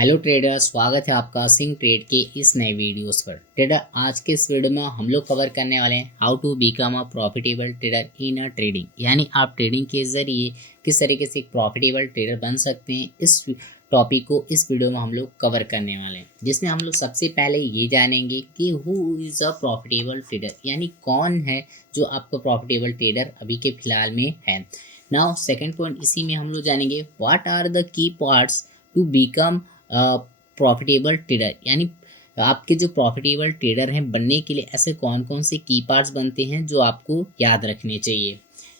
Hello trader, स्वागत है आपका सिंह ट्रेड के इस नए वीडियोस पर। ट्रेडर, आज के इस वीडियो में हम लोग कवर करने वाले हैं how to become a profitable trader in a trading, यानी आप ट्रेडिंग के जरिए किस तरीके से एक प्रॉफिटेबल ट्रेडर बन सकते हैं। इस टॉपिक को इस वीडियो में हम लोग कवर करने वाले हैं, जिसमें हम लोग सबसे पहले ये जानेंगे कि who is a profitable trader, यानी कौन है जो आपका प्रॉफिटेबल ट्रेडर अभी के फिलहाल में है। नाउ सेकेंड पॉइंट इसी में हम लोग जानेंगे what are the key parts to become profitable trader, यानी आपके जो प्रॉफिटेबल ट्रेडर हैं बनने के लिए ऐसे कौन कौन से की पार्ट्स बनते हैं जो आपको याद रखने चाहिए।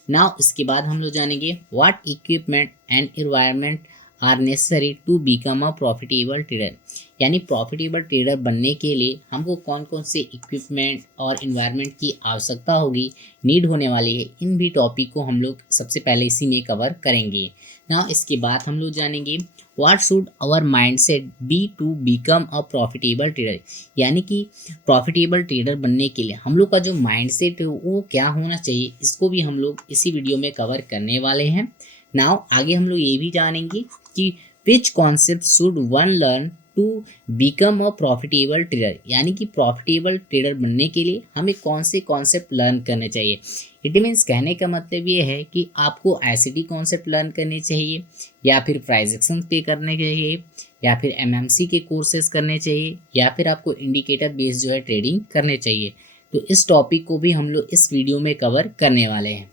नाउ इसके बाद हम लोग जानेंगे what equipment and environment are necessary to become a profitable trader, यानी प्रॉफिटेबल ट्रेडर बनने के लिए हमको कौन कौन से इक्विपमेंट और इन्वायरमेंट की आवश्यकता होगी, नीड होने वाली है। इन भी टॉपिक को हम लोग सबसे पहले इसी में कवर करेंगे। ना इसके बाद हम लोग जानेंगे what should our mindset be to become a profitable trader, यानी कि प्रॉफिटेबल ट्रेडर बनने के लिए हम लोग का जो माइंडसेट है वो क्या होना चाहिए, इसको भी हम लोग इसी वीडियो में कवर करने वाले हैं। नाउ आगे हम लोग ये भी जानेंगे कि which concept should one learn to become a profitable trader, यानी कि प्रॉफिटेबल ट्रेडर बनने के लिए हमें कौन से कॉन्सेप्ट लर्न करने चाहिए। इट मीन्स कहने का मतलब ये है कि आपको आईसीटी कॉन्सेप्ट लर्न करने चाहिए, या फिर प्राइस एक्शन पे करने चाहिए, या फिर एमएमसी के कोर्सेज करने चाहिए, या फिर आपको इंडिकेटर बेस्ड जो है ट्रेडिंग करने चाहिए। तो इस टॉपिक को भी हम लोग इस वीडियो में कवर करने वाले हैं।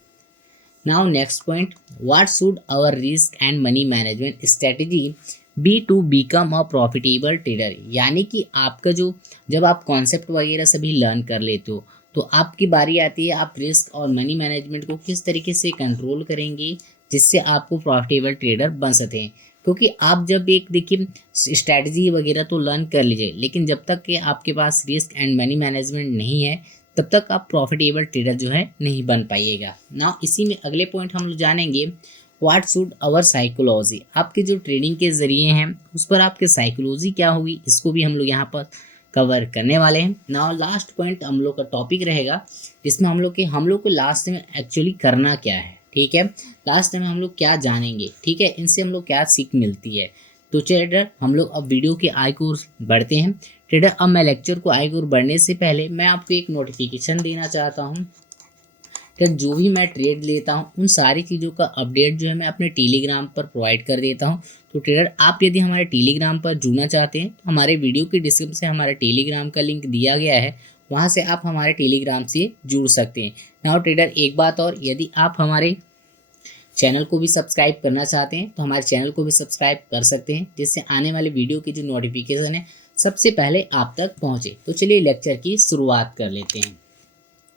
Now next point, what should our risk and money management strategy be to become a profitable trader, यानी कि आपका जो जब आप कॉन्सेप्ट वगैरह सभी लर्न कर लेते हो तो आपकी बारी आती है आप रिस्क और मनी मैनेजमेंट को किस तरीके से कंट्रोल करेंगे जिससे आपको प्रॉफिटेबल ट्रेडर बन सकें। क्योंकि आप जब एक देखिए स्ट्रैटेजी वगैरह तो लर्न कर लीजिए, लेकिन जब तक कि आपके पास रिस्क एंड मनी मैनेजमेंट नहीं है तब तक आप प्रॉफिटेबल ट्रेडर जो है नहीं बन पाइएगा। ना इसी में अगले पॉइंट हम लोग जानेंगे व्हाट शुड आवर साइकोलॉजी, आपके जो ट्रेडिंग के जरिए हैं उस पर आपके साइकोलॉजी क्या होगी, इसको भी हम लोग यहाँ पर कवर करने वाले हैं। नाउ लास्ट पॉइंट हम लोग का टॉपिक रहेगा जिसमें हम लोग को लास्ट में एक्चुअली करना क्या है। ठीक है, लास्ट में हम लोग क्या जानेंगे, ठीक है, इनसे हम लोग क्या सीख मिलती है। तो ट्रेडर हम लोग अब वीडियो के आगे की ओर बढ़ते हैं। ट्रेडर अब मैं लेक्चर को आगे की ओर बढ़ने से पहले मैं आपको एक नोटिफिकेशन देना चाहता हूँ कि जो भी मैं ट्रेड लेता हूँ उन सारी चीज़ों का अपडेट जो है मैं अपने टेलीग्राम पर प्रोवाइड कर देता हूँ। तो ट्रेडर आप यदि हमारे टेलीग्राम पर जुड़ना चाहते हैं तो हमारे वीडियो के डिस्क्रिप्शन से हमारे टेलीग्राम का लिंक दिया गया है, वहाँ से आप हमारे टेलीग्राम से जुड़ सकते हैं। नाउ ट्रेडर एक बात और, यदि आप हमारे चैनल को भी सब्सक्राइब करना चाहते हैं तो हमारे चैनल को भी सब्सक्राइब कर सकते हैं, जिससे आने वाले वीडियो की जो नोटिफिकेशन है सबसे पहले आप तक पहुँचे। तो चलिए लेक्चर की शुरुआत कर लेते हैं।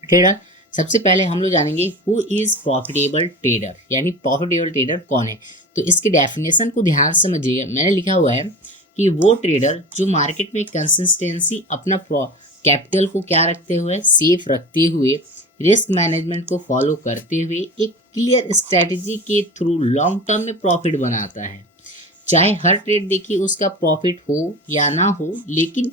ट्रेडर सबसे पहले हम लोग जानेंगे हु इज़ प्रॉफिटेबल ट्रेडर, यानी प्रॉफिटेबल ट्रेडर कौन है। तो इसके डेफिनेशन को ध्यान से समझिएगा। मैंने लिखा हुआ है कि वो ट्रेडर जो मार्केट में कंसिस्टेंसी अपना कैपिटल को क्या रखते हुए, सेफ रखते हुए, रिस्क मैनेजमेंट को फॉलो करते हुए एक क्लियर स्ट्रैटेजी के थ्रू लॉन्ग टर्म में प्रॉफिट बनाता है। चाहे हर ट्रेड देखिए उसका प्रॉफिट हो या ना हो, लेकिन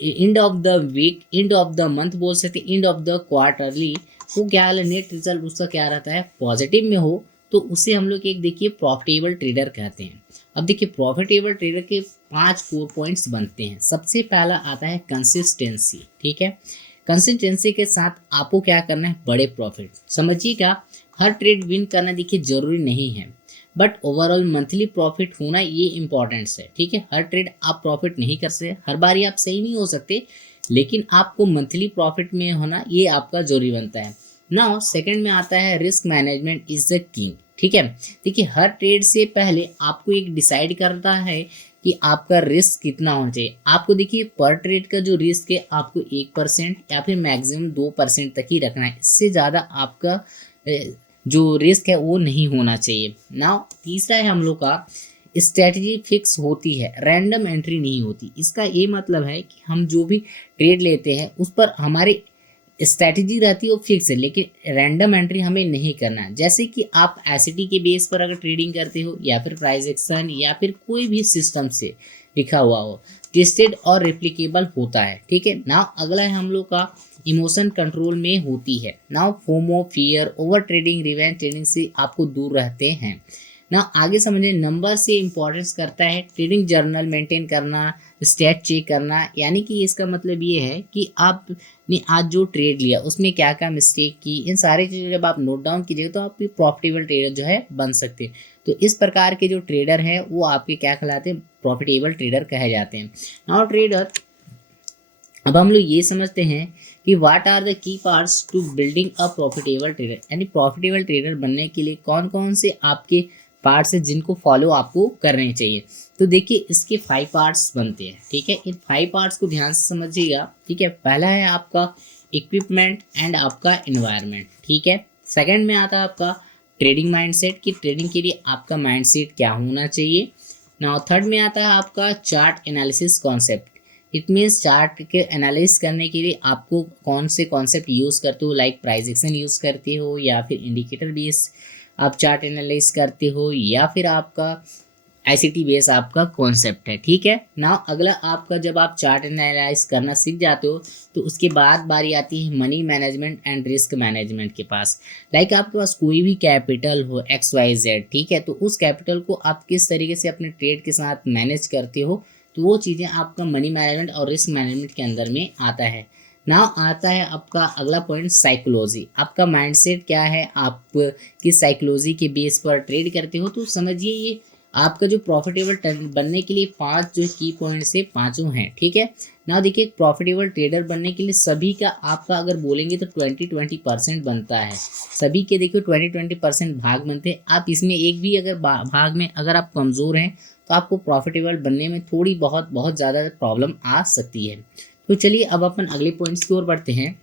end of the week, end of the month बोल सकते, एंड ऑफ द क्वार्टरली वो क्या है, नेट रिजल्ट उसका क्या रहता है, पॉजिटिव में हो, तो उसे हम लोग एक देखिए प्रॉफिटेबल ट्रेडर कहते हैं। अब देखिए प्रॉफिटेबल ट्रेडर के 4 पॉइंट्स बनते हैं। सबसे पहला आता है कंसिस्टेंसी। ठीक है, कंसिस्टेंसी के साथ आपको क्या करना है, बड़े प्रॉफिट। समझिएगा, हर ट्रेड विन करना देखिए जरूरी नहीं है, बट ओवरऑल मंथली प्रॉफिट होना ये इंपॉर्टेंट है। ठीक है, हर ट्रेड आप प्रॉफिट नहीं कर सकते, हर बार आप सही नहीं हो सकते, लेकिन आपको मंथली प्रॉफिट में होना ये आपका जरूरी बनता है। नाउ सेकंड में आता है risk management is the king. ठीक है, देखिए हर ट्रेड से पहले आपको एक डिसाइड करता है कि आपका रिस्क कितना होना चाहिए। आपको देखिए पर ट्रेड का जो रिस्क है आपको 1% या फिर मैक्सिमम 2% तक ही रखना है, इससे ज़्यादा आपका जो रिस्क है वो नहीं होना चाहिए। नाउ तीसरा है हम लोग का स्ट्रेटजी फिक्स होती है, रैंडम एंट्री नहीं होती। इसका ये मतलब है कि हम जो भी ट्रेड लेते हैं उस पर हमारी स्ट्रैटेजी रहती है वो फिक्स है, लेकिन रैंडम एंट्री हमें नहीं करना। जैसे कि आप एसिटी के बेस पर अगर ट्रेडिंग करते हो, या फिर प्राइस एक्शन, या फिर कोई भी सिस्टम से लिखा हुआ हो, टेस्टेड और रेप्लिकेबल होता है। ठीक है, नाउ अगला है हम लोग का इमोशन कंट्रोल में होती है। Now FOMO, fear, over trading, revenge trading से आपको दूर रहते हैं। ना आगे समझे, नंबर से इम्पोर्टेंस करता है ट्रेडिंग जर्नल मेंटेन करना, स्टेट चेक करना। यानी कि इसका मतलब ये है कि आपने आज जो ट्रेड लिया उसमें क्या क्या मिस्टेक की, इन सारी चीज़ें जब आप नोट डाउन कीजिएगा तो आप प्रॉफिटेबल ट्रेडर जो है बन सकते हैं। तो इस प्रकार के जो ट्रेडर हैं वो आपके क्या कहलाते हैं, प्रॉफिटेबल ट्रेडर कहे जाते हैं। नाउ ट्रेडर, अब हम लोग ये समझते हैं कि what are the key parts to building a profitable trader, यानी प्रॉफिटेबल ट्रेडर बनने के लिए कौन कौन से आपके पार्ट्स हैं जिनको फॉलो आपको करने चाहिए। तो देखिए इसके 5 पार्ट्स बनते हैं, ठीक है। इन 5 पार्ट्स को ध्यान से समझिएगा, ठीक है। पहला है आपका इक्विपमेंट एंड आपका एनवायरनमेंट, ठीक है। सेकंड में आता है आपका ट्रेडिंग माइंडसेट, कि ट्रेडिंग के लिए आपका माइंडसेट क्या होना चाहिए। नाउ थर्ड में आता है आपका chart analysis concept. It means chart के एनालिसिस करने के लिए आपको कौन से कॉन्सेप्ट यूज़ करते हो, लाइक प्राइस एक्शन यूज़ करते हो या फिर इंडिकेटर बेस आप चार्ट एनालिसिस करते हो या फिर आपका आईसीटी बेस आपका कॉन्सेप्ट है, ठीक है ना। अगला आपका, जब आप चार्ट एनालिसिस करना सीख जाते हो तो उसके बाद बारी आती है money management and risk management के पास। लाइक आपके पास कोई भी कैपिटल हो XYZ, ठीक है, तो उस कैपिटल को आप किस तरीके से अपने ट्रेड के साथ मैनेज करते हो, तो वो चीज़ें आपका मनी मैनेजमेंट और रिस्क मैनेजमेंट के अंदर में आता है। नाउ आता है आपका अगला पॉइंट, साइकोलॉजी। आपका माइंडसेट क्या है, आप किस साइकोलॉजी के बेस पर ट्रेड करते हो। तो समझिए ये आपका जो प्रॉफिटेबल बनने के लिए 5 जो की पॉइंट से पाँचों हैं, ठीक है ना। देखिए प्रॉफिटेबल ट्रेडर बनने के लिए सभी का आपका अगर बोलेंगे तो 20% बनता है। सभी के देखिए 20% भाग बनते हैं। आप इसमें एक भी अगर भाग में अगर आप कमज़ोर हैं तो आपको प्रॉफिटेबल बनने में थोड़ी बहुत ज़्यादा प्रॉब्लम आ सकती है। तो चलिए अब अपन अगले पॉइंट्स की ओर बढ़ते हैं।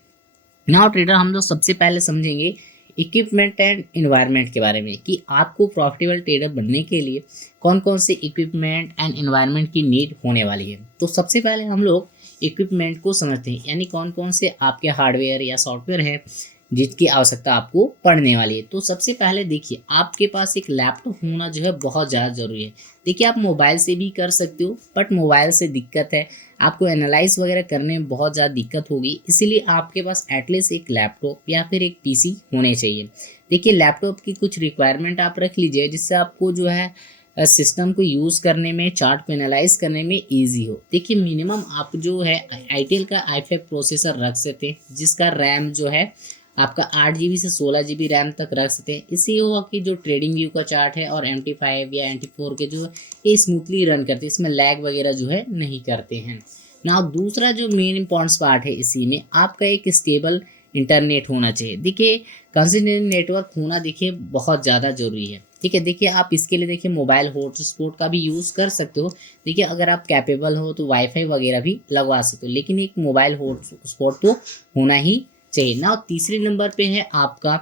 नाउ ट्रेडर, हम लोग सबसे पहले समझेंगे इक्विपमेंट एंड एनवायरनमेंट के बारे में, कि आपको प्रॉफिटेबल ट्रेडर बनने के लिए कौन कौन से इक्विपमेंट एंड एनवायरनमेंट की नीड होने वाली है। तो सबसे पहले हम लोग इक्विपमेंट को समझते हैं, यानी कौन कौन से आपके हार्डवेयर या सॉफ्टवेयर है जिसकी आवश्यकता आपको पड़ने वाली है। तो सबसे पहले देखिए आपके पास एक लैपटॉप होना जो है बहुत ज़्यादा ज़रूरी है। देखिए आप मोबाइल से भी कर सकते हो, बट मोबाइल से दिक्कत है, आपको एनालाइज वगैरह करने में बहुत ज़्यादा दिक्कत होगी। इसीलिए आपके पास एटलीस्ट एक लैपटॉप या फिर एक पीसी होने चाहिए। देखिए लैपटॉप की कुछ रिक्वायरमेंट आप रख लीजिए जिससे आपको जो है सिस्टम को यूज़ करने में, चार्ट को एनालाइज करने में ईजी हो। देखिए मिनिमम आप जो है ITEL का i5 प्रोसेसर रख सकते हैं, जिसका रैम जो है आपका 8 GB से 16 GB रैम तक रख सकते हैं। इससे ये होगा कि जो ट्रेडिंग व्यू का चार्ट है और MT5 या MT4 के जो ये स्मूथली रन करते हैं, इसमें लैग वगैरह जो है नहीं करते हैं ना। दूसरा जो मेन इंपॉर्टेंट पार्ट है इसी में, आपका एक स्टेबल इंटरनेट होना चाहिए। देखिए कंसिस्टेंट नेटवर्क होना देखिए बहुत ज़्यादा ज़रूरी है, ठीक है। देखिए आप इसके लिए देखिए मोबाइल हॉटस्पॉट का भी यूज़ कर सकते हो। देखिए अगर आप कैपेबल हो तो वाईफाई वगैरह भी लगवा सकते हो, लेकिन एक मोबाइल हॉटस्पॉट तो होना ही चाहिए ना। तीसरे नंबर पे है आपका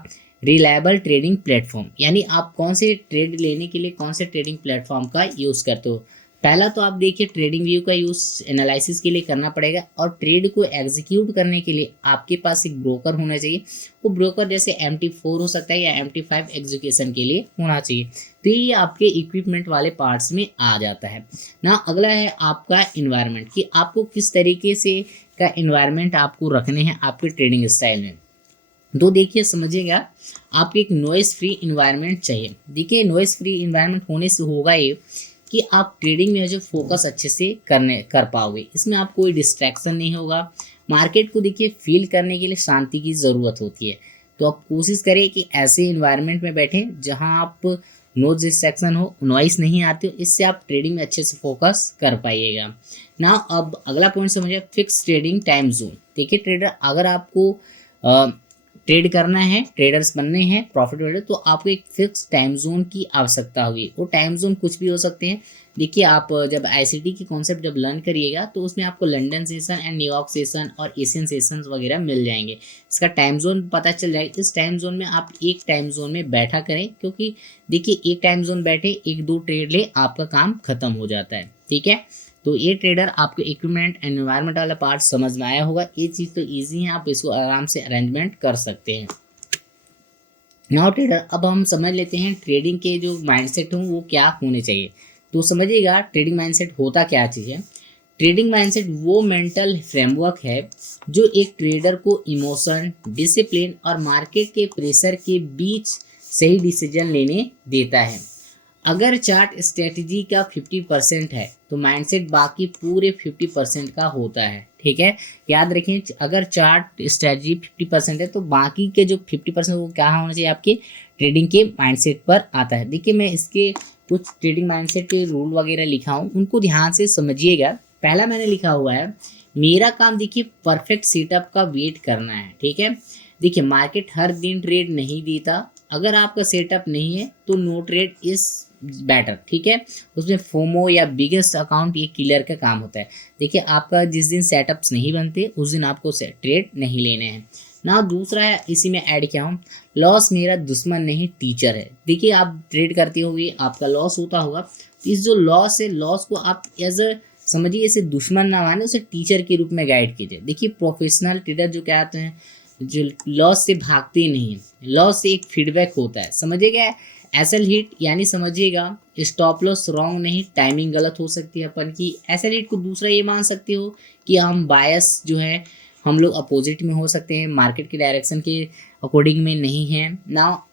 रिलायबल ट्रेडिंग प्लेटफॉर्म, यानी आप कौन से ट्रेड लेने के लिए कौन से ट्रेडिंग प्लेटफॉर्म का यूज़ करते हो। पहला तो आप देखिए ट्रेडिंग व्यू का यूज़ एनालिसिस के लिए करना पड़ेगा, और ट्रेड को एग्जीक्यूट करने के लिए आपके पास एक ब्रोकर होना चाहिए। वो ब्रोकर जैसे MT4 हो सकता है या MT5 एग्जीक्यूशन के लिए होना चाहिए। तो ये आपके इक्विपमेंट वाले पार्ट्स में आ जाता है ना। अगला है आपका इन्वायरमेंट, कि आपको किस तरीके से का इन्वायरमेंट आपको रखने हैं आपके ट्रेडिंग स्टाइल में। तो देखिए समझिएगा, आपको एक नॉइस फ्री इन्वायरमेंट चाहिए। देखिए नॉइस फ्री इन्वायरमेंट होने से होगा ये कि आप ट्रेडिंग में जो फोकस अच्छे से कर पाओगे, इसमें आपको कोई डिस्ट्रैक्शन नहीं होगा। मार्केट को देखिए फील करने के लिए शांति की ज़रूरत होती है, तो आप कोशिश करें कि ऐसे इन्वायरमेंट में बैठें जहां आप नो डिस्ट्रैक्शन हो, नॉइस नहीं आती हो। इससे आप ट्रेडिंग में अच्छे से फोकस कर पाइएगा ना। अब अगला पॉइंट समझिए, फिक्स ट्रेडिंग टाइम जोन। देखिए ट्रेडर, अगर आपको ट्रेड करना है, ट्रेडर्स बनने हैं, प्रॉफिट ट्रेडर, तो आपको एक फिक्स टाइम जोन की आवश्यकता होगी। वो टाइम जोन कुछ भी हो सकते हैं। देखिए आप जब ICT की कॉन्सेप्ट जब लर्न करिएगा तो उसमें आपको London session and New York session और एशियन सेशन वगैरह मिल जाएंगे। इसका टाइम जोन पता चल जाएगा। इस टाइम जोन में आप एक टाइम जोन में बैठा करें, क्योंकि देखिए एक टाइम जोन बैठे 1-2 ट्रेड ले आपका काम खत्म हो जाता है, ठीक है। तो ये ट्रेडर आपको इक्विपमेंट एनवायरनमेंट वाला पार्ट समझ में आया होगा। ये चीज़ तो ईजी है, आप इसको आराम से अरेंजमेंट कर सकते हैं। नाउ ट्रेडर, अब हम समझ लेते हैं ट्रेडिंग के जो माइंडसेट हों वो क्या होने चाहिए। तो समझिएगा ट्रेडिंग माइंडसेट होता क्या चीज़ है। ट्रेडिंग माइंडसेट वो मेंटल फ्रेमवर्क है जो एक ट्रेडर को इमोशन, डिसिप्लिन और मार्केट के प्रेशर के बीच सही डिसीजन लेने देता है। अगर चार्ट स्ट्रेटजी का 50% है तो माइंडसेट बाकी पूरे 50% का होता है। ठीक है, याद रखें, अगर चार्ट स्ट्रेटजी 50% है तो बाकी के जो 50% वो क्या होना चाहिए, आपके ट्रेडिंग के माइंडसेट पर आता है। देखिए मैं इसके कुछ ट्रेडिंग माइंडसेट के रूल वगैरह लिखा हूँ, उनको ध्यान से समझिएगा। पहला मैंने लिखा हुआ है, मेरा काम देखिए परफेक्ट सेटअप का वेट करना है। ठीक है, देखिए मार्केट हर दिन ट्रेड नहीं देता, अगर आपका सेटअप नहीं है तो नो ट्रेड इज बेटर। ठीक है, उसमें फोमो या बिगेस्ट अकाउंट ये किलर का काम होता है। देखिए आपका जिस दिन सेटअप्स नहीं बनते उस दिन आपको ट्रेड नहीं लेने हैं ना। दूसरा है, इसी में ऐड किया हूँ, लॉस मेरा दुश्मन नहीं टीचर है। देखिए आप ट्रेड करते होंगे, आपका लॉस होता होगा, तो इस जो लॉस है, लॉस को आप एज अ समझिए, इसे दुश्मन ना माने, उसे टीचर के रूप में गाइड कीजिए। देखिए प्रोफेशनल ट्रेडर जो कहते हैं, जो लॉस से भागते नहीं है, लॉस से एक फीडबैक होता है, समझिएगा। एसएल हिट यानी समझिएगा स्टॉप लॉस रॉन्ग नहीं, टाइमिंग गलत हो सकती है अपन की। एसएल हिट को दूसरा ये मान सकते हो कि हम बायस जो है हम लोग अपोजिट में हो सकते हैं, मार्केट के डायरेक्शन के अकॉर्डिंग में नहीं है ना।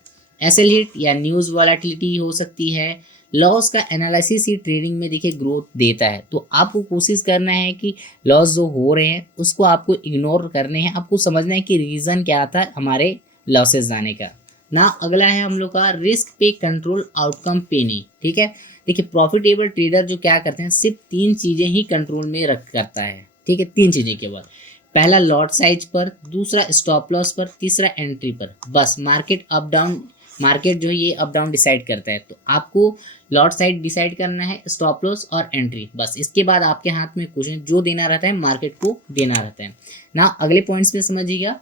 एसएल हिट या न्यूज़ वॉलेटिलिटी हो सकती है। लॉस का एनालिसिस ही ट्रेडिंग में देखिए ग्रोथ देता है, तो आपको कोशिश करना है कि लॉस जो हो रहे हैं उसको आपको इग्नोर करने हैं, आपको समझना है कि रीज़न क्या था हमारे लॉसेस जाने का ना। अगला है हम लोग का रिस्क पे कंट्रोल, आउटकम पे नहीं। ठीक है, देखिए प्रॉफिटेबल ट्रेडर जो क्या करते हैं, सिर्फ 3 चीज़ें ही कंट्रोल में रख करता है। ठीक है, 3 चीज़ें केवल, पहला लॉट साइज पर, दूसरा स्टॉप लॉस पर, तीसरा एंट्री पर। बस मार्केट अप डाउन, मार्केट जो है ये अप डाउन डिसाइड करता है, तो आपको लॉट साइड डिसाइड करना है, स्टॉप लॉस और एंट्री, बस इसके बाद आपके हाथ में कुछ जो देना रहता है मार्केट को देना रहता है ना। अगले पॉइंट्स में समझिएगा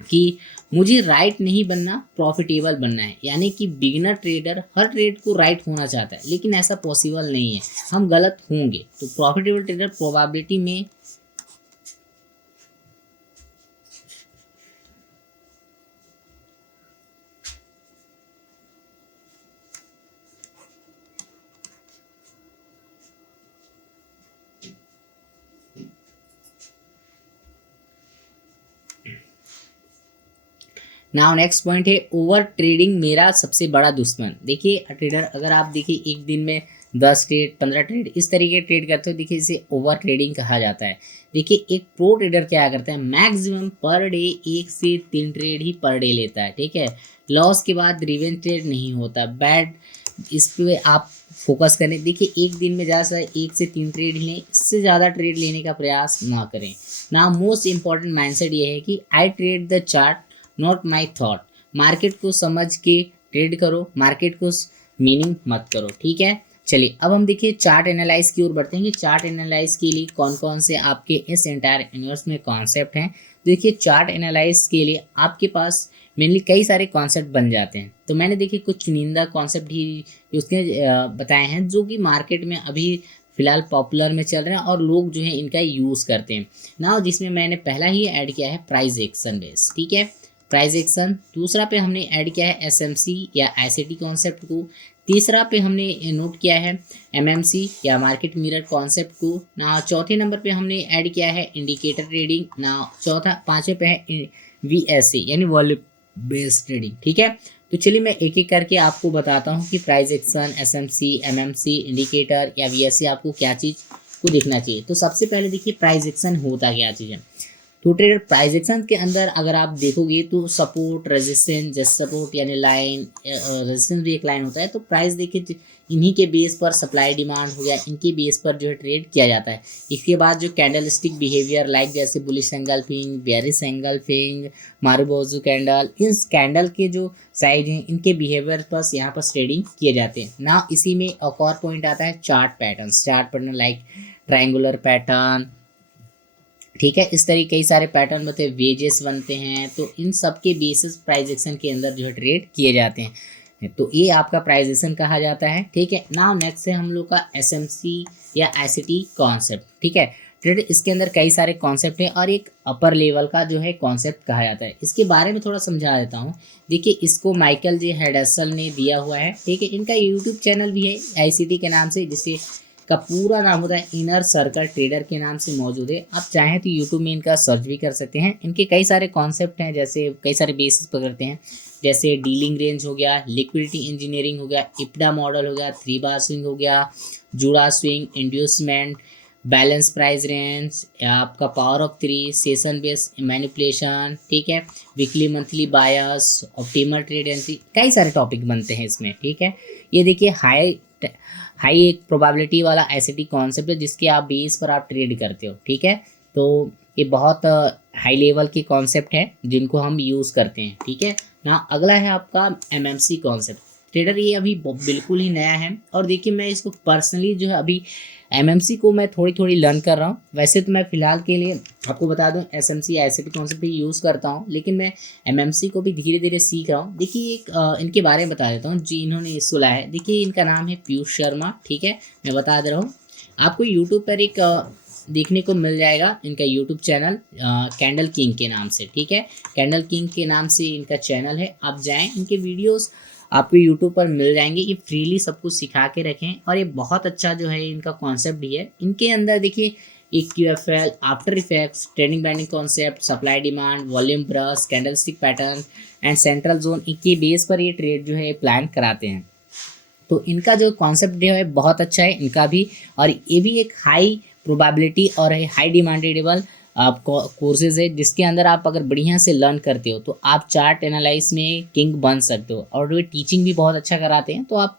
कि मुझे राइट नहीं बनना, प्रॉफिटेबल बनना है। यानी कि बिगिनर ट्रेडर हर ट्रेड को राइट होना चाहता है, लेकिन ऐसा पॉसिबल नहीं है, हम गलत होंगे। तो प्रॉफिटेबल ट्रेडर प्रोबेबिलिटी में नाउ नेक्स्ट पॉइंट है, ओवर ट्रेडिंग मेरा सबसे बड़ा दुश्मन। देखिए ट्रेडर, अगर आप देखिए एक दिन में 10 ट्रेड 15 ट्रेड इस तरीके ट्रेड करते हो, देखिए इसे ओवर ट्रेडिंग कहा जाता है। देखिए एक प्रो ट्रेडर क्या करता है, मैक्सिमम पर डे 1 से 3 ट्रेड ही पर डे लेता है। ठीक है, लॉस के बाद रिवेंज ट्रेड नहीं होता, बैड, इस पे आप फोकस करें। देखिए एक दिन में ज़्यादा से 1 से 3 ट्रेड लें, इससे ज़्यादा ट्रेड लेने का प्रयास ना करें ना। मोस्ट इंपॉर्टेंट माइंडसेट ये है कि I trade the chart not my thought. Market को समझ के ट्रेड करो, मार्केट को मीनिंग मत करो। ठीक है, चलिए अब हम देखिए चार्ट एनालाइज की ओर बढ़ते हैं कि चार्ट एनालाइज के लिए कौन कौन से आपके इस एंटायर यूनिवर्स में कॉन्सेप्ट हैं। देखिए चार्ट एनालाइज के लिए आपके पास मेनली कई सारे कॉन्सेप्ट बन जाते हैं, तो मैंने देखिए कुछ चुनिंदा कॉन्सेप्ट ही उसके बताए हैं जो कि मार्केट में अभी फिलहाल पॉपुलर में चल रहे हैं और लोग जो है इनका यूज़ करते हैं ना। जिसमें मैंने पहला ही ऐड किया है प्राइस एक्शन बेस। ठीक है, प्राइस एक्शन। दूसरा पे हमने ऐड किया है एसएमसी या आईसीटी कॉन्सेप्ट को। तीसरा पे हमने नोट किया है एमएमसी या मार्केट मिरर कॉन्सेप्ट को ना। चौथे नंबर पे हमने ऐड किया है इंडिकेटर ट्रेडिंग ना। पांचवें पे है वीएससी यानी वॉल्यूम बेस्ड ट्रेडिंग। ठीक है, तो चलिए मैं एक एक करके आपको बताता हूँ कि price action, SMC, MMC, indicator या वीएससी आपको क्या चीज़ को देखना चाहिए। तो सबसे पहले देखिए प्राइस एक्शन होता क्या चीज़ है। तो ट्रेडर प्राइस एक्शन के अंदर अगर आप देखोगे तो सपोर्ट, रेजिस्टेंस, जैसे सपोर्ट यानी लाइन, रेजिस्टेंस भी एक लाइन होता है। तो प्राइस देखिए इन्हीं के बेस पर सप्लाई डिमांड हो गया, इनके बेस पर जो है ट्रेड किया जाता है। इसके बाद जो कैंडल स्टिक बिहेवियर लाइक जैसे bullish engulfing, bearish engulfing, marubozu candle, इन कैंडल के जो साइज हैं इनके बिहेवियर पर यहाँ पर ट्रेडिंग किए जाते हैं ना। इसी में एक और पॉइंट आता है chart pattern. Chart pattern like triangular pattern, ठीक है, इस तरीके कई सारे पैटर्न बनते हैं, वेजेस बनते हैं। तो इन सब के बेसिस प्राइस एक्शन के अंदर जो है ट्रेड किए जाते हैं, तो ये आपका प्राइस एक्शन कहा जाता है। ठीक है, नाउ नेक्स्ट है हम लोग का एसएमसी या आईसीटी कॉन्सेप्ट। ठीक है, ट्रेड इसके अंदर कई सारे कॉन्सेप्ट हैं और एक अपर लेवल का जो है कॉन्सेप्ट कहा जाता है। इसके बारे में थोड़ा समझा देता हूँ। देखिए इसको माइकल जे हेडसल ने दिया हुआ है। ठीक है, इनका यूट्यूब चैनल भी है आईसीटी के नाम से, जिसे का पूरा नाम होता है इनर सर्कल ट्रेडर के नाम से मौजूद है। आप चाहें तो यूट्यूब में इनका सर्च भी कर सकते हैं। इनके कई सारे कॉन्सेप्ट हैं, जैसे कई सारे बेसिस पकड़ते हैं, जैसे डीलिंग रेंज हो गया, लिक्विडिटी इंजीनियरिंग हो गया, इप्डा मॉडल हो गया, 3 बार स्विंग हो गया, जुड़ा swing, inducement, balance price range, आपका power of 3, session based manipulation, ठीक है, weekly monthly bias, optimal trade entry, कई सारे टॉपिक बनते हैं इसमें, ठीक है। ये देखिए हाई एक प्रोबेबिलिटी वाला एसिडी कॉन्सेप्ट है जिसके आप बेस पर आप ट्रेड करते हो, ठीक है। तो ये बहुत हाई लेवल के कॉन्सेप्ट है जिनको हम यूज़ करते हैं, ठीक है ना। अगला है आपका एमएमसी कॉन्सेप्ट ट्रेडर। ये अभी बिल्कुल ही नया है और देखिए मैं इसको पर्सनली जो है अभी एमएमसी को मैं थोड़ी थोड़ी लर्न कर रहा हूँ। वैसे तो मैं फ़िलहाल के लिए आपको बता दूँ एसएमसी एसिडी कॉन्सेप्ट भी यूज़ करता हूँ, लेकिन मैं एमएमसी को भी धीरे धीरे सीख रहा हूँ। देखिए एक इनके बारे में बता देता हूँ जी इन्होंने इसको लाया है। देखिए इनका नाम है पीयूष शर्मा, ठीक है, मैं बता दे रहा हूँ आपको। यूट्यूब पर एक देखने को मिल जाएगा इनका यूट्यूब चैनल कैंडल किंग के नाम से, ठीक है। कैंडल किंग के नाम से इनका चैनल है, आप जाएं, इनके वीडियोस आपको यूट्यूब पर मिल जाएंगे। ये फ्रीली सब कुछ सिखा के रखें और ये बहुत अच्छा जो है इनका कॉन्सेप्ट भी है। इनके अंदर देखिए एक QFL, after effects, trading banding concept, supply demand, volume brush, candlestick pattern and central zone, इनके बेस पर ये ट्रेड जो है प्लान कराते हैं। तो इनका जो कॉन्सेप्ट जो है बहुत अच्छा है इनका भी, और ये भी एक हाई प्रोबेबिलिटी और हाई डिमांडेबल आपको कोर्सेज है जिसके अंदर आप अगर बढ़िया से लर्न करते हो तो आप चार्ट एनालाइज में किंग बन सकते हो। और वे टीचिंग भी बहुत अच्छा कराते हैं। तो आप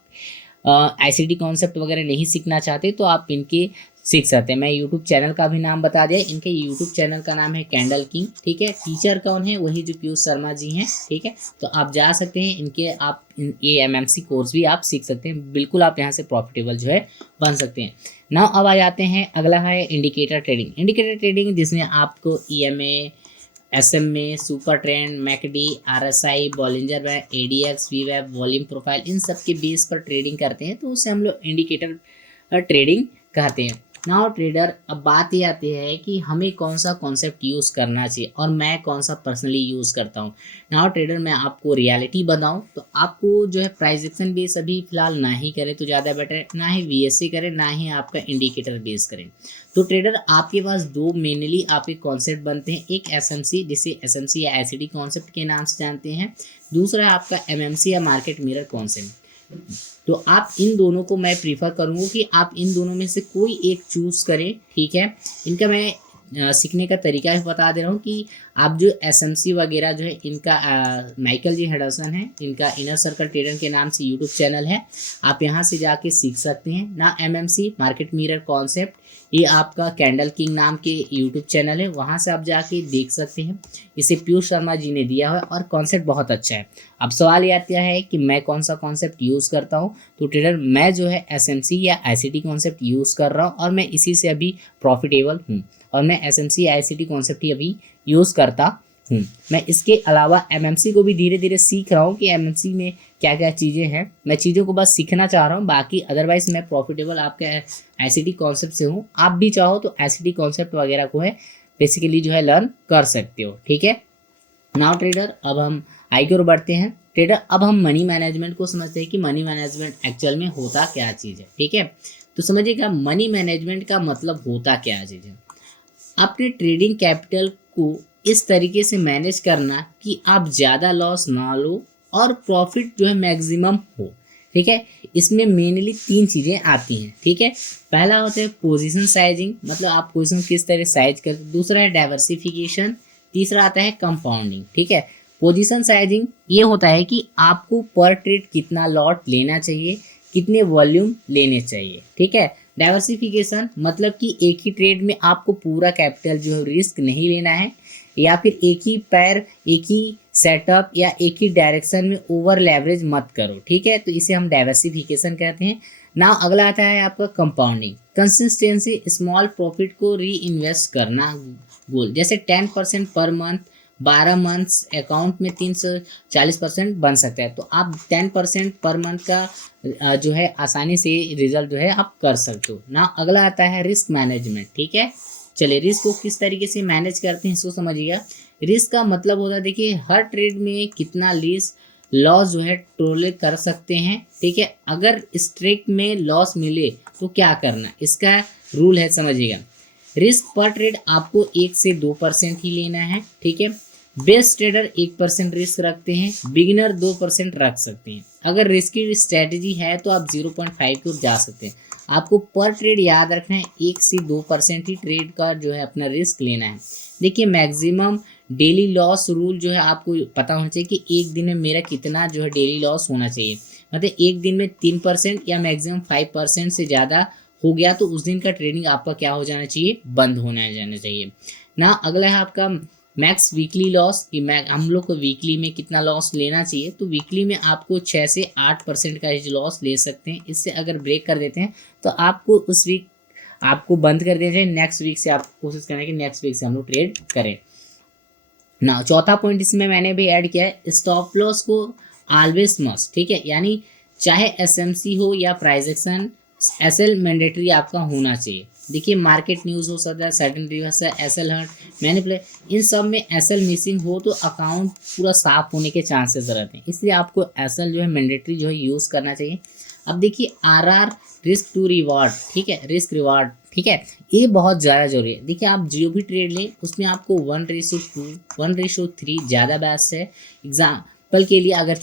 ICT कॉन्सेप्ट वगैरह नहीं सीखना चाहते तो आप इनके सीख सकते हैं। मैं यूट्यूब चैनल का भी नाम बता दिया, इनके यूट्यूब चैनल का नाम है कैंडल किंग, ठीक है। टीचर कौन है? वही जो पीयूष शर्मा जी हैं, ठीक है। तो आप जा सकते हैं इनके, आप ये MMC कोर्स भी आप सीख सकते हैं। बिल्कुल आप यहाँ से प्रॉफिटेबल जो है बन सकते हैं ना। अब आ जाते हैं, अगला है इंडिकेटर ट्रेडिंग। इंडिकेटर ट्रेडिंग जिसमें आपको EMA, SMA, super trend, MACD, RSI, Bollinger band, ADX, VWAP, volume profile, इन सब के बेस पर ट्रेडिंग करते हैं तो उसे हम लोग इंडिकेटर ट्रेडिंग कहते हैं। नाउ ट्रेडर, अब बात ये आती है कि हमें कौन सा कॉन्सेप्ट यूज़ करना चाहिए और मैं कौन सा पर्सनली यूज़ करता हूँ। नाउ ट्रेडर, मैं आपको रियलिटी बताऊँ तो आपको जो है प्राइस एक्शन बेस अभी फिलहाल ना ही करें तो ज़्यादा बेटर है, ना ही VSC करें, ना ही आपका इंडिकेटर बेस करें। तो ट्रेडर आपके पास दो मेनली आपके कॉन्सेप्ट बनते हैं, एक SMC जिसे SMC या ICT कॉन्सेप्ट के नाम से जानते हैं, दूसरा है आपका MMC या मार्केट मिरर कॉन्सेप्ट। तो आप इन दोनों को मैं प्रीफर करूँगा कि आप इन दोनों में से कोई एक चूज़ करें, ठीक है। इनका मैं सीखने का तरीका भी बता दे रहा हूँ कि आप जो SMC वगैरह जो है इनका माइकल जी हेडरसन है, इनका इनर सर्कल ट्रेडर के नाम से यूट्यूब चैनल है, आप यहाँ से जाके सीख सकते हैं ना। MMC मार्केट मिरर कॉन्सेप्ट ये आपका कैंडल किंग नाम के यूट्यूब चैनल है, वहाँ से आप जाके देख सकते हैं। इसे पीयूष शर्मा जी ने दिया है और कॉन्सेप्ट बहुत अच्छा है। अब सवाल ये आता है कि मैं कौन सा कॉन्सेप्ट यूज़ करता हूँ। तो ट्रेडर, मैं जो है SMC या ICT कॉन्सेप्ट यूज़ कर रहा हूँ और मैं इसी से अभी प्रॉफिटेबल हूँ और मैं SMC या ICT कॉन्सेप्ट ही अभी यूज़ करता हूँ। मैं इसके अलावा MMC को भी धीरे धीरे सीख रहा हूँ कि MMC में क्या क्या चीज़ें हैं। मैं चीज़ों को बस सीखना चाह रहा हूँ, बाकी अदरवाइज़ मैं प्रॉफिटेबल आपके ICT कॉन्सेप्ट से हूँ। आप भी चाहो तो ICT कॉन्सेप्ट वगैरह को है बेसिकली जो है लर्न कर सकते हो, ठीक है। नाउ ट्रेडर, अब हम आगे की ओर बढ़ते हैं। ट्रेडर, अब हम मनी मैनेजमेंट को समझते हैं कि मनी मैनेजमेंट एक्चुअल में होता क्या चीज़ है, ठीक है। तो समझिएगा मनी मैनेजमेंट का मतलब होता क्या चीज़ है। अपने ट्रेडिंग कैपिटल को इस तरीके से मैनेज करना कि आप ज़्यादा लॉस ना लो और प्रॉफिट जो है मैक्सिमम हो, ठीक है। इसमें मेनली 3 चीज़ें आती हैं, ठीक है। पहला होता है पोजीशन साइजिंग, मतलब आप पोजीशन किस तरह साइज करते। दूसरा है डाइवर्सिफिकेशन, तीसरा आता है कंपाउंडिंग, ठीक है। पोजीशन साइजिंग ये होता है कि आपको पर ट्रेड कितना लॉट लेना चाहिए, कितने वॉल्यूम लेने चाहिए, ठीक है। डाइवर्सिफिकेशन मतलब कि एक ही ट्रेड में आपको पूरा कैपिटल जो है रिस्क नहीं लेना है, या फिर एक ही पैर, एक ही सेटअप या एक ही डायरेक्शन में ओवर लेवरेज मत करो, ठीक है। तो इसे हम डाइवर्सिफिकेशन कहते हैं ना। अगला आता है आपका कंपाउंडिंग, कंसिस्टेंसी, स्मॉल प्रॉफिट को री इन्वेस्ट करना गोल, जैसे 10% पर मंथ, 12 मंथ्स अकाउंट में 340% बन सकता है। तो आप 10% पर मंथ का जो है आसानी से रिजल्ट जो है आप कर सकते हो ना। अगला आता है रिस्क मैनेजमेंट, ठीक है। चलिए रिस्क को किस तरीके से मैनेज करते हैं इसको समझिएगा। रिस्क का मतलब होता है, देखिए हर ट्रेड में कितना लॉस जो है टोलरेट कर सकते हैं, ठीक है। अगर इस ट्रेड में लॉस मिले तो क्या करना, इसका रूल है समझिएगा। रिस्क पर ट्रेड आपको 1 से 2% ही लेना है, ठीक है। बेस्ट ट्रेडर 1% रिस्क रखते हैं, बिगिनर 2% रख सकते हैं। अगर रिस्क की स्ट्रैटेजी है तो आप 0.5 की ओर जा सकते हैं। आपको पर ट्रेड याद रखना है 1 से 2% ही ट्रेड का जो है अपना रिस्क लेना है। देखिए मैक्सिमम डेली लॉस रूल जो है आपको पता होना चाहिए कि एक दिन में मेरा कितना जो है डेली लॉस होना चाहिए। मतलब एक दिन में 3% या मैक्सिमम 5% से ज़्यादा हो गया तो उस दिन का ट्रेडिंग आपका क्या हो जाना चाहिए, बंद होना जाना चाहिए ना। अगला है आपका मैक्स वीकली लॉस कि हम लोग को वीकली में कितना लॉस लेना चाहिए। तो वीकली में आपको 6 से 8% का लॉस ले सकते हैं। इससे अगर ब्रेक कर देते हैं तो आपको उस वीक आपको बंद कर देना चाहिए। नेक्स्ट वीक से आप कोशिश करें कि नेक्स्ट वीक से हम लोग ट्रेड करें ना। चौथा पॉइंट इसमें मैंने भी ऐड किया है, स्टॉप लॉस को ऑलवेज मस्ट, ठीक है। यानी चाहे एसएमसी हो या प्राइस एक्शन, एसएल मैंडेटरी आपका होना चाहिए। देखिए मार्केट न्यूज़ हो सकता है, sudden reversal, SL hit, manipulate, इन सब में एसएल मिसिंग हो तो अकाउंट पूरा साफ होने के चांसेस रहते हैं। इसलिए आपको एसएल जो है मैंडेटरी जो है यूज़ करना चाहिए। अब देखिए आरआर, रिस्क टू रिवार्ड, ठीक है, रिस्क रिवार्ड, ठीक है, ये बहुत ज़्यादा जरूरी है। देखिए आप जो भी ट्रेड लें उसमें आपको 1:2, 1:3 ज़्यादा बेस्ट है। एग्जाम्पल के लिए अगर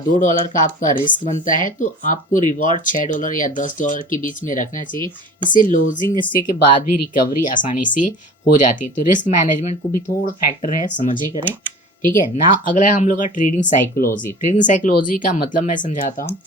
$2 का आपका रिस्क बनता है तो आपको रिवॉर्ड $6 या $10 के बीच में रखना चाहिए। इससे लॉजिंग हिस्से के बाद भी रिकवरी आसानी से हो जाती है। तो रिस्क मैनेजमेंट को भी थोड़ा फैक्टर है, समझे करें, ठीक है ना। अगला है हम लोग का ट्रेडिंग साइकोलॉजी। ट्रेडिंग साइकोलॉजी का मतलब मैं समझाता हूँ।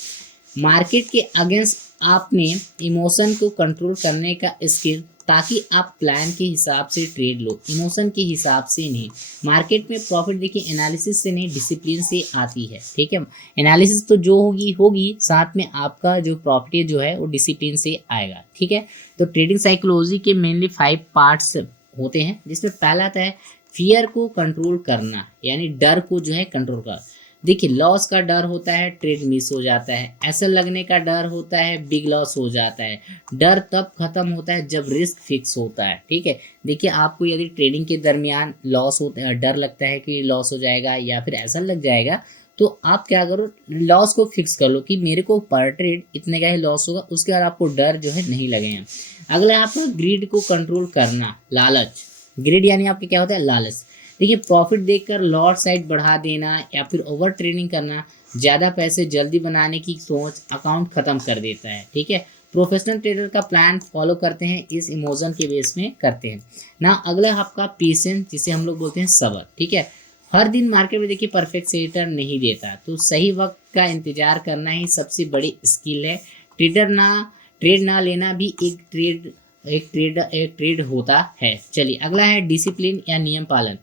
मार्केट के अगेंस्ट आपने इमोशन को कंट्रोल करने का स्किल, ताकि आप प्लान के हिसाब से ट्रेड लो, इमोशन के हिसाब से नहीं। मार्केट में प्रॉफिट देखिए एनालिसिस से नहीं डिसिप्लिन से आती है, ठीक है। एनालिसिस तो जो होगी होगी, साथ में आपका जो प्रॉफिट जो है वो डिसिप्लिन से आएगा, ठीक है। तो ट्रेडिंग साइकोलॉजी के मेनली 5 पार्ट्स होते हैं, जिसमें पहला आता है फियर को कंट्रोल करना, यानी डर को जो है कंट्रोल कर। देखिए लॉस का डर होता है, ट्रेड मिस हो जाता है। ऐसा लगने का डर होता है, बिग लॉस हो जाता है। डर तब खत्म होता है जब रिस्क फिक्स होता है, ठीक है। देखिए आपको यदि ट्रेडिंग के दरमियान लॉस होता है, डर लगता है कि लॉस हो जाएगा या फिर ऐसा लग जाएगा, तो आप क्या करो, लॉस को फिक्स कर लो कि मेरे को पर ट्रेड इतने का ही लॉस होगा। उसके बाद आपको डर जो है नहीं लगेगा। अगला है आपका ग्रीड को कंट्रोल करना, लालच। ग्रीड यानी आपके क्या होता है, लालच। देखिए प्रॉफिट देखकर लॉट साइड बढ़ा देना या फिर ओवर ट्रेडिंग करना, ज़्यादा पैसे जल्दी बनाने की सोच अकाउंट ख़त्म कर देता है, ठीक है। प्रोफेशनल ट्रेडर का प्लान फॉलो करते हैं, इस इमोशन के बेस में करते हैं ना। अगला आपका पेशेंस, जिसे हम लोग बोलते हैं सब्र, ठीक है। हर दिन मार्केट में देखिए परफेक्ट रिटर्न नहीं देता, तो सही वक्त का इंतजार करना ही सबसे बड़ी स्किल है। ट्रेड ना लेना भी एक ट्रेड होता है। चलिए अगला है डिसिप्लिन या नियम पालन।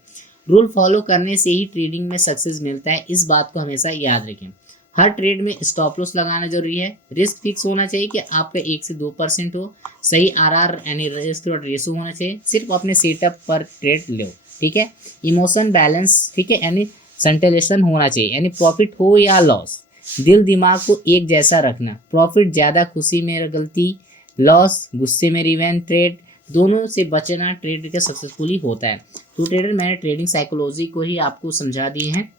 रूल फॉलो करने से ही ट्रेडिंग में सक्सेस मिलता है, इस बात को हमेशा याद रखें। हर ट्रेड में स्टॉप लॉस लगाना जरूरी है। रिस्क फिक्स होना चाहिए कि आपका 1 से 2% हो। सही आरआर यानी रिस्क रेशो होना चाहिए। सिर्फ अपने सेटअप पर ट्रेड लो, ठीक है। इमोशन बैलेंस, ठीक है, यानी सेंटलेशन होना चाहिए, यानी प्रॉफिट हो या लॉस दिल दिमाग को एक जैसा रखना। प्रॉफिट ज़्यादा खुशी में गलती, लॉस गुस्से में रिवेंज ट्रेड, दोनों से बचना ट्रेड का सक्सेसफुली होता है। तो ट्रेडर मैंने ट्रेडिंग साइकोलॉजी को ही आपको समझा दिए हैं।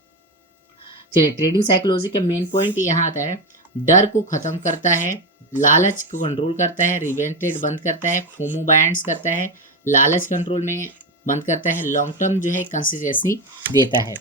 चलिए ट्रेडिंग साइकोलॉजी का मेन पॉइंट यहाँ आता है, डर को खत्म करता है, लालच को कंट्रोल करता है, रिवेंज ट्रेड बंद करता है, फोमो बायर्स करता है, लालच कंट्रोल में बंद करता है, लॉन्ग टर्म जो है कंसिस्टेंसी देता है।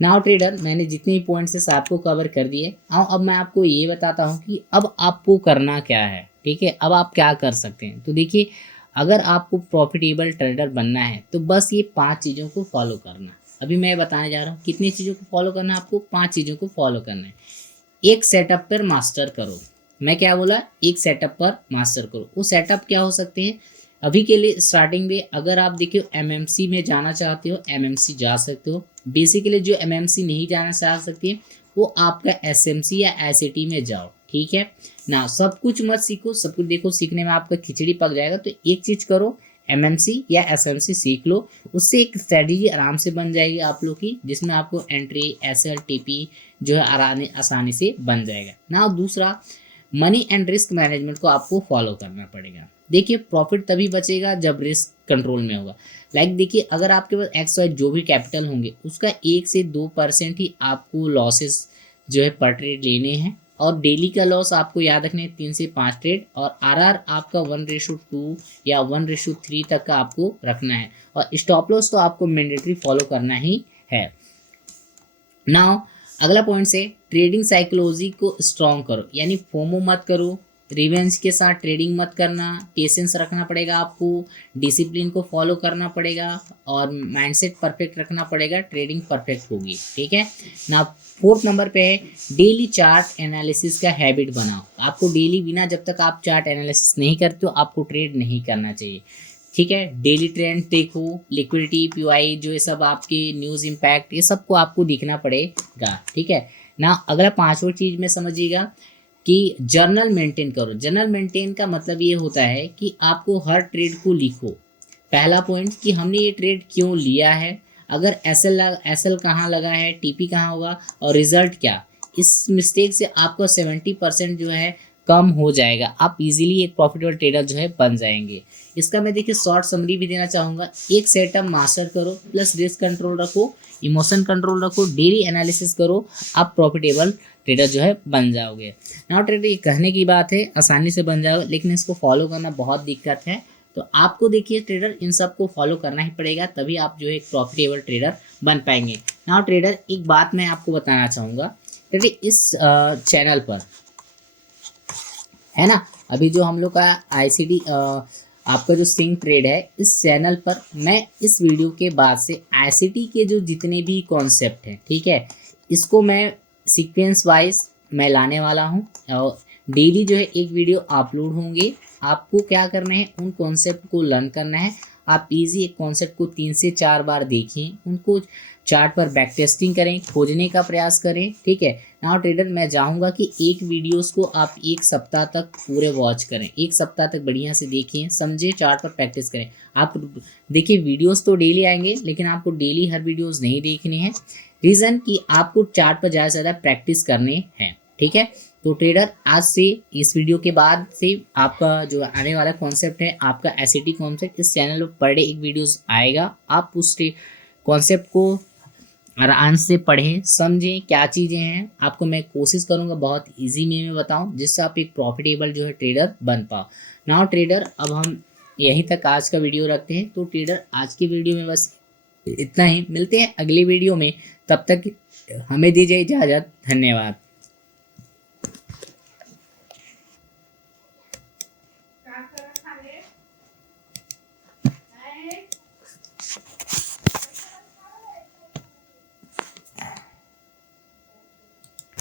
नाउ ट्रेडर मैंने जितने भी पॉइंट्स है आपको कवर कर दिए। अब मैं आपको ये बताता हूँ कि अब आपको करना क्या है, ठीक है। अब आप क्या कर सकते हैं, तो देखिए अगर आपको प्रॉफिटेबल ट्रेडर बनना है तो बस ये 5 चीज़ों को फॉलो करना। अभी मैं बताने जा रहा हूँ कितनी चीज़ों को फॉलो करना है, आपको 5 चीज़ों को फॉलो करना है। एक सेटअप पर मास्टर करो। मैं क्या बोला, एक सेटअप पर मास्टर करो। वो सेटअप क्या हो सकते हैं, अभी के लिए स्टार्टिंग में अगर आप देखिए एमएमसी में जाना चाहते हो, एमएमसी जा सकते हो। बेसिकली जो एमएमसी नहीं जाना चाह सकते वो आपका एसएमसी या एसएटी में जाओ, ठीक है ना। सब कुछ मत सीखो, सब कुछ देखो, सीखने में आपका खिचड़ी पक जाएगा। तो एक चीज़ करो, एमएमसी या एसएमसी सीख लो, उससे एक स्ट्रेटजी आराम से बन जाएगी आप लोग की, जिसमें आपको एंट्री एसएल टीपी जो है आसानी से बन जाएगा ना। दूसरा, मनी एंड रिस्क मैनेजमेंट को आपको फॉलो करना पड़ेगा। देखिए प्रॉफिट तभी बचेगा जब रिस्क कंट्रोल में होगा। देखिए अगर आपके पास एक्स वाई जो भी कैपिटल होंगे उसका 1 से 2% ही आपको लॉसेस जो है पर ट्रेड लेने हैं, और डेली का लॉस आपको याद रखना है 3 से 5 ट्रेड, और आरआर आपका 1:2 या 1:3 तक का आपको रखना है, और स्टॉप लॉस तो आपको मैंडेटरी फॉलो करना ही है। नाउ अगला पॉइंट से ट्रेडिंग साइकोलॉजी को स्ट्रॉन्ग करो, यानी फोमो मत करो, रिवेंज के साथ ट्रेडिंग मत करना, पेशेंस रखना पड़ेगा आपको, डिसिप्लिन को फॉलो करना पड़ेगा, और माइंडसेट परफेक्ट रखना पड़ेगा, ट्रेडिंग परफेक्ट होगी। ठीक है ना। फोर्थ नंबर पे है डेली चार्ट एनालिसिस का हैबिट बनाओ। आपको डेली बिना जब तक आप चार्ट एनालिसिस नहीं करते हो आपको ट्रेड नहीं करना चाहिए। ठीक है, डेली ट्रेंड देखो, लिक्विडिटी, पीवाई, जो ये सब आपके न्यूज़ इम्पैक्ट, ये सबको आपको दिखना पड़ेगा। ठीक है ना। अगला पांचवा चीज में समझिएगा कि जर्नल मेंटेन करो। जर्नल मेंटेन का मतलब ये होता है कि आपको हर ट्रेड को लिखो। पहला पॉइंट कि हमने ये ट्रेड क्यों लिया है, अगर एसएल कहाँ लगा है, टीपी कहाँ होगा, और रिजल्ट क्या। इस मिस्टेक से आपका 70% जो है कम हो जाएगा, आप इजीली एक प्रॉफिटेबल ट्रेडर जो है बन जाएंगे। इसका मैं देखिए शॉर्ट समरी भी देना चाहूँगा। एक सेटअप मास्टर करो, प्लस रिस्क कंट्रोल रखो, इमोशन कंट्रोल रखो, डेली एनालिसिस करो, आप प्रॉफिटेबल ट्रेडर जो है बन जाओगे। नाउ ट्रेडर, ये कहने की बात है, आसानी से बन जाओगे, लेकिन इसको फॉलो करना बहुत दिक्कत है। तो आपको देखिए ट्रेडर इन सबको फॉलो करना ही पड़ेगा, तभी आप जो है एक प्रॉफिटेबल ट्रेडर बन पाएंगे। नाउ ट्रेडर, एक बात मैं आपको बताना चाहूँगा, ट्रेडर इस चैनल पर है ना, अभी जो हम लोग का आईसीडी आपका जो सिंक ट्रेड है, इस चैनल पर मैं इस वीडियो के बाद से आईसीटी के जो जितने भी कॉन्सेप्ट हैं, ठीक है, इसको मैं सीक्वेंस वाइज मैं लाने वाला हूँ, और डेली जो है एक वीडियो अपलोड होंगे। आपको क्या करना है, उन कॉन्सेप्ट को लर्न करना है। आप इजी एक कॉन्सेप्ट को 3 से 4 बार देखें, उनको चार्ट पर बैक टेस्टिंग करें, खोजने का प्रयास करें। ठीक है। नाउ ट्रेडर, मैं चाहूँगा कि एक वीडियोस को आप 1 सप्ताह तक पूरे वॉच करें, 1 सप्ताह तक बढ़िया से देखें, समझें, चार्ट पर प्रैक्टिस करें। आप देखिए वीडियोस तो डेली आएंगे, लेकिन आपको डेली हर वीडियोस नहीं देखने हैं। रीज़न कि आपको चार्ट पर ज़्यादा से ज़्यादा प्रैक्टिस करने हैं। ठीक है। तो ट्रेडर, आज से इस वीडियो के बाद से आपका जो आने वाला कॉन्सेप्ट है, आपका एसईटी कॉन्सेप्ट, इस चैनल पर पर डे एक वीडियोस आएगा। आप उस कॉन्सेप्ट को आराम से पढ़ें, समझें क्या चीज़ें हैं। आपको मैं कोशिश करूंगा बहुत इजी में बताऊं, जिससे आप एक प्रॉफिटेबल जो है ट्रेडर बन पाओ। नाउ ट्रेडर, अब हम यहीं तक आज का वीडियो रखते हैं। तो ट्रेडर, आज की वीडियो में बस इतना ही, मिलते हैं अगली वीडियो में, तब तक हमें दीजिए इजाज़त। धन्यवाद।